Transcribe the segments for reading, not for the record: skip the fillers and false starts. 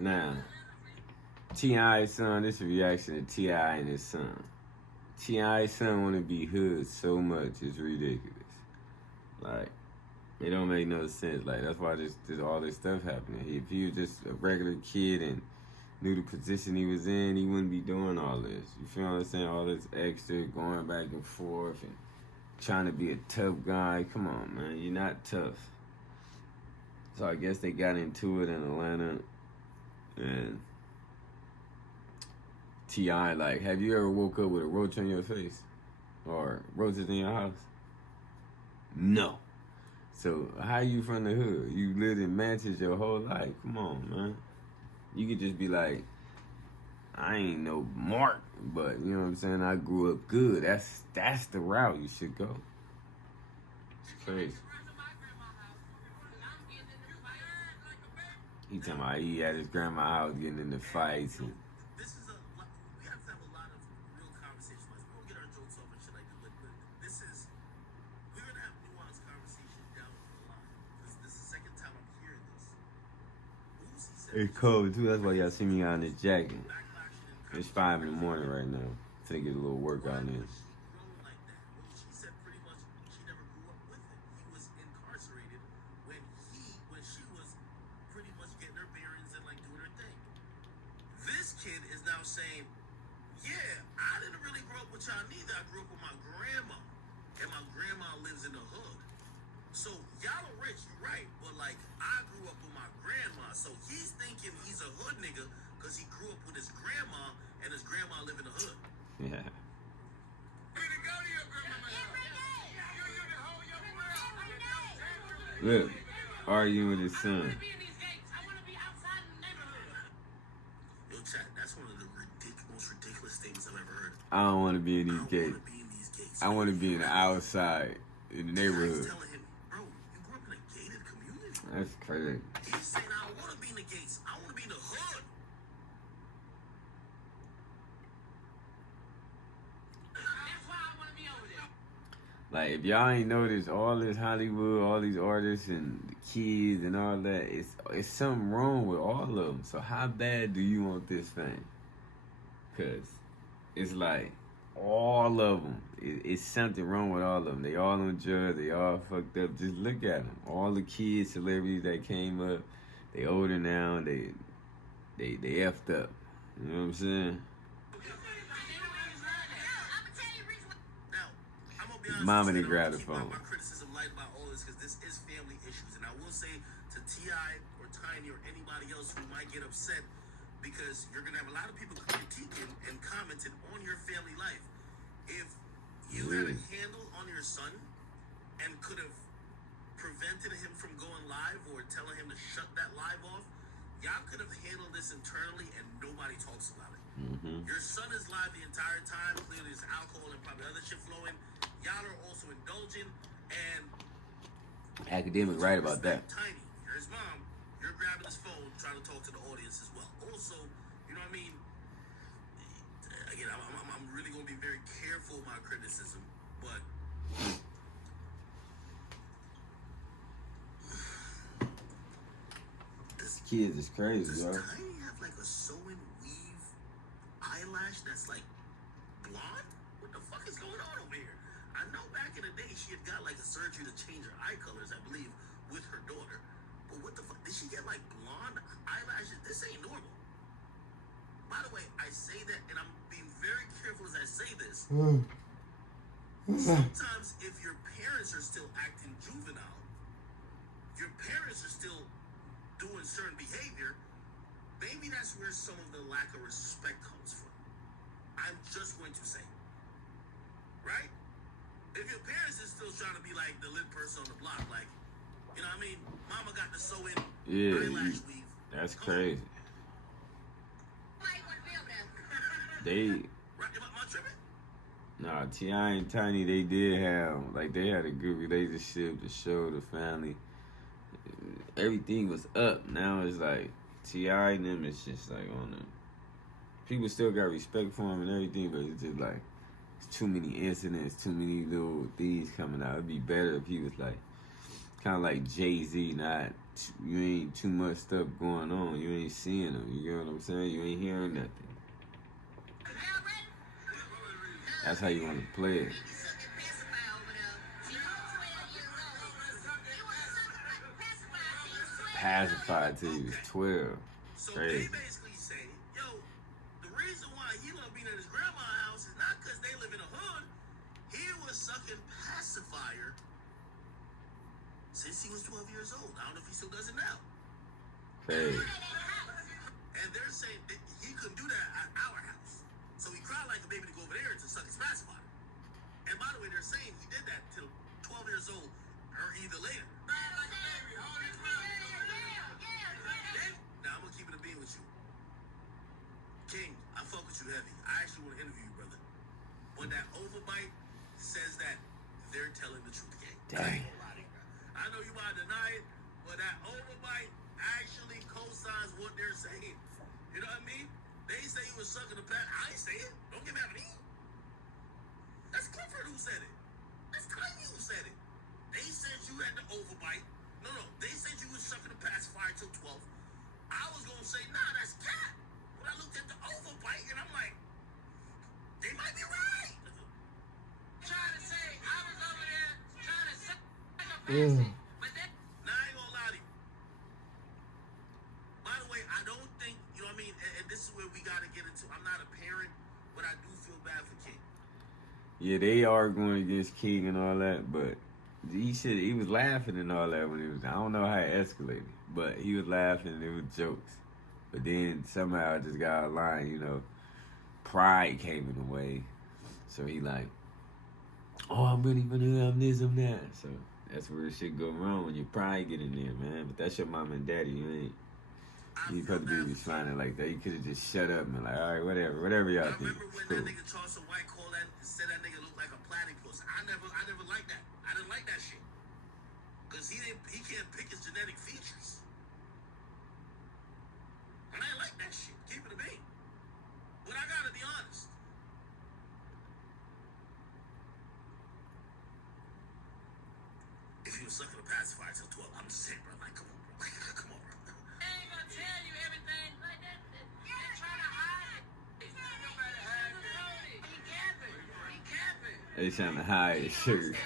Now, T.I.'s son, this is a reaction to T.I. and his son. T.I.'s son want to be hood so much, it's ridiculous. Like, it don't make no sense. Like, that's why this all this stuff happening. If he was just a regular kid and knew the position he was in, he wouldn't be doing all this. You feel what I'm saying? All this extra going back and forth and trying to be a tough guy. Come on, man. You're not tough. So I guess they got into it in Atlanta. And T.I., like, have you ever woke up with a roach on your face? Or roaches in your house? No. So how you from the hood? You lived in mansions your whole life. Come on, man. You could just be like, I ain't no Mark, but you know what I'm saying? I grew up good. That's the route you should go. It's crazy. He talking about he at his grandma's house getting into fights and. We have to have a lot of real conversations. We don't get our jokes off and shit like that, but we're gonna have nuanced conversations down the line. This is the second time I'm hearing this. It's cold too. That's why y'all see me on this jacket. It's 5 in the morning right now. Finna get a little workout in. She said pretty much she never grew up with him. He was incarcerated when she was pretty much getting her bearings and like doing her thing. This kid is now saying, yeah, I didn't really grow up with y'all neither. I grew up with my grandma, and my grandma lives in the hood. So y'all are rich, you're right, but like I grew up with my grandma, so he's thinking he's a hood nigga because he grew up with his grandma and his grandma live in the hood. Yeah. Look, arguing with his son. Yo, chat, that's one of the most ridiculous things I've ever heard. I don't want to be in these gates. I want to be in the outside, in the neighborhood. Telling him, bro, you grew up in a gated community. That's crazy. He's saying, I don't want to be in the gates. I want to be in the hood. That's why I want to be over there. Like, if y'all ain't noticed, all this Hollywood, all these artists and the kids and all that, it's something wrong with all of them. So how bad do you want this thing? Because it's like, all of them. It's something wrong with all of them. They all on drugs. They all fucked up. Just look at them. All the kids, celebrities that came up, they older now. They effed up. You know what I'm saying? Mama didn't grab the phone. My criticism light about all this because this is family issues, and I will say to T.I. or Tiny or anybody else who might get upset because you're gonna have a lot of people critiquing and commenting on your family life. If you had a handle on your son and could have prevented him from going live or telling him to shut that live off, y'all could have handled this internally and nobody talks about it. Mm-hmm. Your son is live the entire time. Clearly there's alcohol and probably other shit flowing. Y'all are also indulging and Academic right about that. Tiny, you're his mom. You're grabbing his phone, trying to talk to the audience as well. Also, you know what I mean? Again, I'm really going to be very careful with my criticism, but This kid is crazy, does yo. Tiny have like a sew-in weave eyelash that's like blonde? What the fuck is going on over here? I know back in the day she had got like a surgery to change her eye colors, I believe, with her daughter. But what the fuck? Did she get like blonde eyelashes? This ain't normal. By the way, I say that, and I'm being very careful as I say this. Sometimes if your parents are still acting juvenile, your parents are still doing certain behavior, maybe that's where some of the lack of respect comes from. I'm just going to say. Right? If your parents is still trying to be like the lit person on the block, like, you know what I mean? Mama got the sew-in eyelash weave. That's crazy. They, Right, am I tripping? nah, T.I. and Tiny, they did have, like, they had a good relationship, the show, the family. Everything was up. Now it's like, T.I. and them, it's just like on the, people still got respect for him and everything, but it's just like, it's too many incidents, too many little things coming out. It'd be better if he was like, kind of like Jay-Z, not too much stuff going on. You ain't seeing them. You get what I'm saying? You ain't hearing nothing. That's how you want to play it. Pacified till he was 12. So Crazy. they basically say, yo, the reason why he love being at his grandma's house is not because they live in a hood. He was sucking pacifier since he was 12 years old. I don't know if he still does it now. Crazy. And they're saying that he couldn't do that at our house. So he cried like a baby to go over there to suck his pacifier. And by the way, they're saying he did that till 12 years old or either later. Now I'm gonna keep it a bean with you. King, I fuck with you heavy. I actually want to interview you, brother. When that overbite says that they're telling the truth, King. Dang. I know you might deny it, but that overbite actually co-signs what they're saying. You know what I mean? They say he was sucking the pat. I ain't say it. Don't get mad at me. That's Clifford who said it. That's Tiny who said it. They said you had the overbite. No. They said you was sucking the pacifier till 12. I was gonna say, nah, that's cat. But I looked at the overbite and I'm like, they might be right. Trying to say I was over there trying to suck the but then, nah, I ain't gonna lie to you. By the way, I don't think, you know what I mean, and this is where we gotta get into. I'm not a parent, but I do feel bad for King. Yeah, they are going against King and all that, but he was laughing and all that when he was. I don't know how it escalated, but he was laughing and it was jokes. But then somehow it just got a line, you know, pride came in the way. So he like, oh, I'm really gonna I'm this, I'm that. So that's where shit go wrong when your pride get in there, man. But that's your mom and daddy. You supposed to be responding like that. You could have just shut up and like, all right, whatever y'all think. I remember when that nigga Charleston White called that and said that nigga looked like a platypus. I never liked that. I didn't like that shit. Cause he can't pick his genetic features. And I didn't like that shit. Keep it a bean. But I gotta be honest. If he was sucking a pacifier till 12, I'm just saying, bro, like, come on, bro. Like, come on, bro. They ain't gonna tell you everything like that. They're trying to hide it. Nobody hide it. He capping. They trying to hide the sugar.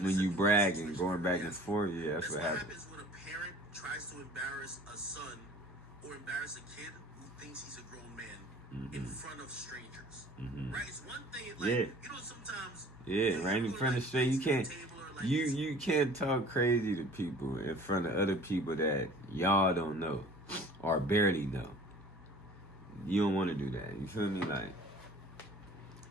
When you brag and going back and forth, yeah, that's what happens. When a parent tries to embarrass a son or embarrass a kid who thinks he's a grown man in front of strangers. Right? It's one thing, like, you know, sometimes... Yeah, right in front of strangers. You can't talk crazy to people in front of other people that y'all don't know or barely know. You don't want to do that. You feel me? Like,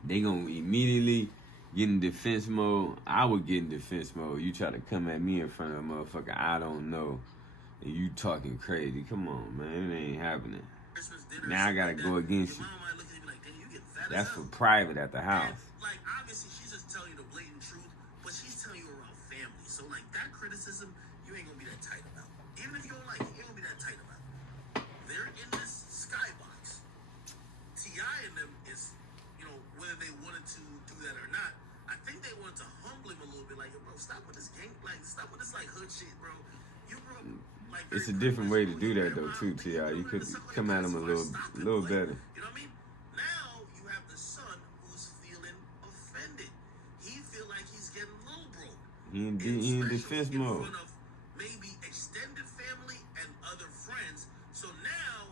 they gonna immediately... get in defense mode. I would get in defense mode. You try to come at me in front of a motherfucker I don't know, and you talking crazy. Come on, man, it ain't happening. Now I gotta go against you. That's for private at the house. Like, obviously, she's just telling you the blatant truth, but she's telling you around family. So, like, that criticism, you ain't gonna be that tight about. Even if you don't like it, you ain't gonna be that tight about. They're in this skybox. T.I and them is, you know, whether they wanted to do that or not, I think they wanted to humble him a little bit, like, bro, stop with this gang, like, stop with this, like, hood shit, bro. You grew up, like, it's a different way to do that, though, too, T.I. You could come at him a little better. You know what I mean? Now, you have the son who's feeling offended. He feel like he's getting low broke. He in defense mode. In front of maybe extended family and other friends. So now,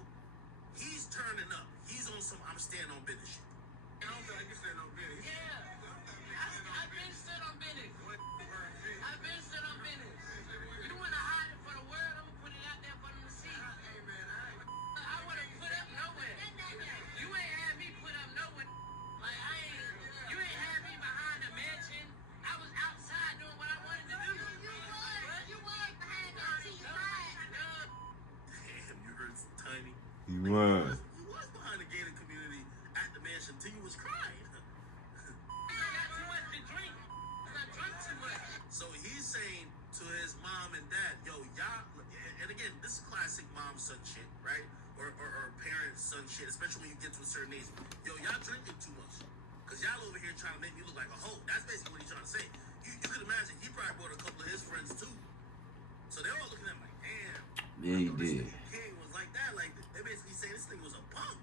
he's turning up. He's on some I'm standing on business shit. I don't feel like you're standing on business. Yeah. I've been stood on business. I've been stood on business. You want to hide it for the world? I'm going to put it out there for them to see. I want to put up nowhere. You ain't had me put up nowhere. Like, you ain't had me behind a mansion. I was outside doing what I wanted to do. You was behind the T.I. Damn, you heard Tiny. He was. You was behind the gated community at the mansion till you was crying. So he's saying to son shit, right? Or parent-son shit, especially when you get to a certain age. Yo, y'all drinking too much. Because y'all over here trying to make me look like a hoe. That's basically what he's trying to say. You could imagine he probably brought a couple of his friends, too. So they're all looking at him like, damn. Yeah, he did. King was like that. Like, they basically saying this thing was a punk.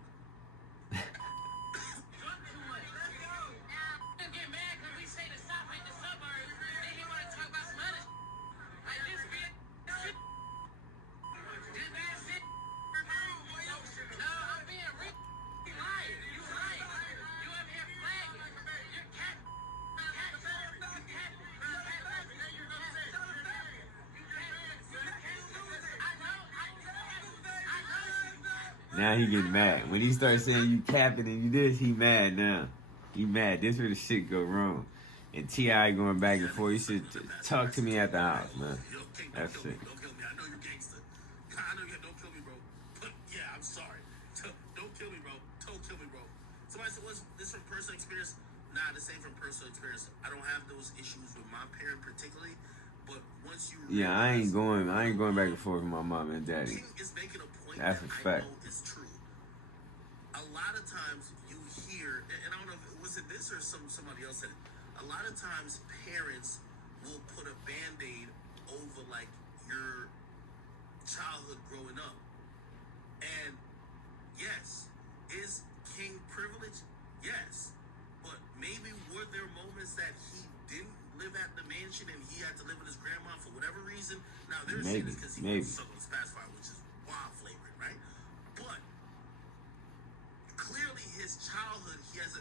Now he getting mad. When he starts saying you capping and you this, he mad now. He mad. This where the shit go wrong. And T.I going back and forth. You should talk to me at the house, man. That's it. Don't kill me. I know you're gangster. I know you don't kill me, bro. But yeah, I'm sorry. Don't kill me, bro. Don't kill me, bro. Somebody said, "Was this from personal experience?" Nah, this ain't from personal experience. I don't have those issues with my parent particularly. But once you I ain't going back and forth with my mom and daddy. King is making a point That's a that fact. I know is true. A lot of times you hear, and I don't know if was it this or somebody else said it. A lot of times parents will put a Band-Aid over like your childhood growing up. And yes, is King privileged? Yes. But maybe were there moments that he didn't live at the mansion and he had to live with his grandma for whatever reason? Now they're saying this because he was stuck on his pacifier, which is wild flavoring, right? But clearly his childhood, he has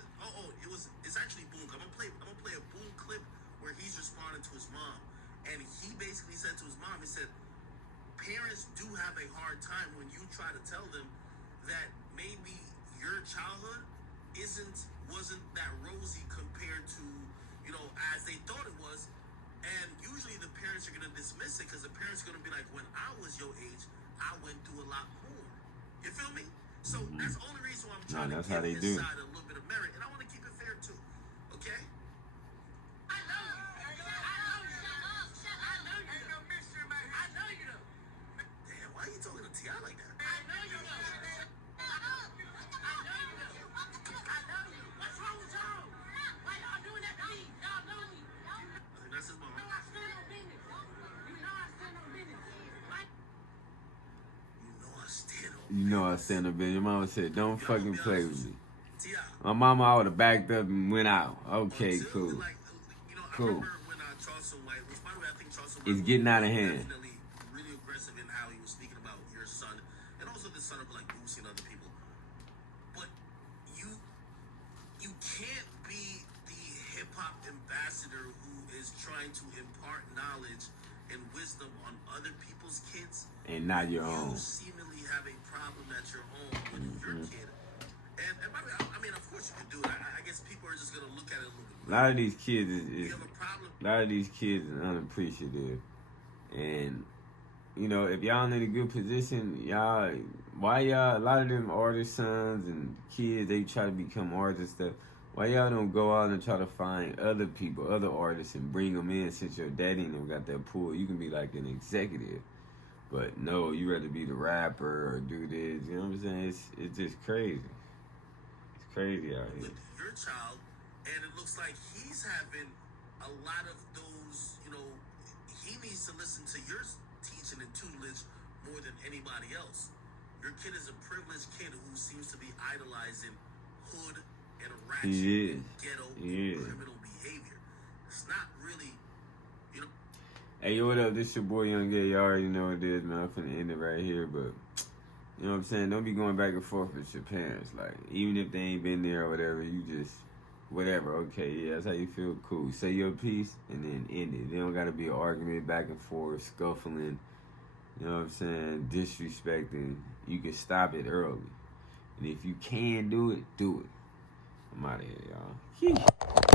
it's actually Boone. I'm gonna play a Boone clip where he's responding to his mom. And he basically said to his mom, he said, parents do have a hard time when you try to tell them that maybe your childhood wasn't that rosy compared to, as they thought it was. And usually the parents are going to dismiss it because the parents are going to be like, when I was your age, I went through a lot more. You feel me? So that's the only reason why I'm trying to give his side a little bit of merit. And I want to keep it fair too. Okay? I know you. I know you. Ain't no mystery, man. I know you though. Damn, why are you talking to T.I like that? I know you though. What's wrong with y'all? Why y'all doing that to me? Y'all know me. I think that's his mom. You know I stand on business. You know I stand on business. Your mama said, don't fucking play with me. My mama, I would have backed up and went out. Okay, cool. Cool. It's getting out of hand. Really aggressive in how he was speaking about your son, and also the son of like Boosie and other people. But you can't be the hip hop ambassador who is trying to impart knowledge and wisdom on other people's kids and not your own. You seemingly have a problem at your home with your kid. And by the way, I mean, of course you can do it. I guess people are just gonna look at it a little bit. A lot of these kids is unappreciative, and if y'all in a good position, why y'all, a lot of them artist sons and kids, they try to become artists. Stuff. Why y'all don't go out and try to find other people, other artists, and bring them in? Since your daddy and them got that pull, you can be like an executive. But no, you rather be the rapper or do this. You know what I'm saying? It's just crazy. It's crazy out here. With your child, and it looks like he's having a lot of those, he needs to listen to your teaching and tutelage more than anybody else. Your kid is a privileged kid who seems to be idolizing hood and ratchet, ghetto, criminal behavior. It's not really, Hey, yo, what up? This your boy Young Gay. You already know what it is, man. I'm finna end it right here, but you know what I'm saying? Don't be going back and forth with your parents. Like, even if they ain't been there or whatever, you just, whatever. Okay, yeah, that's how you feel. Cool. Say your piece and then end it. They don't gotta be an argument back and forth, scuffling. You know what I'm saying? Disrespecting. You can stop it early. And if you can do it, do it. I'm out of here, y'all.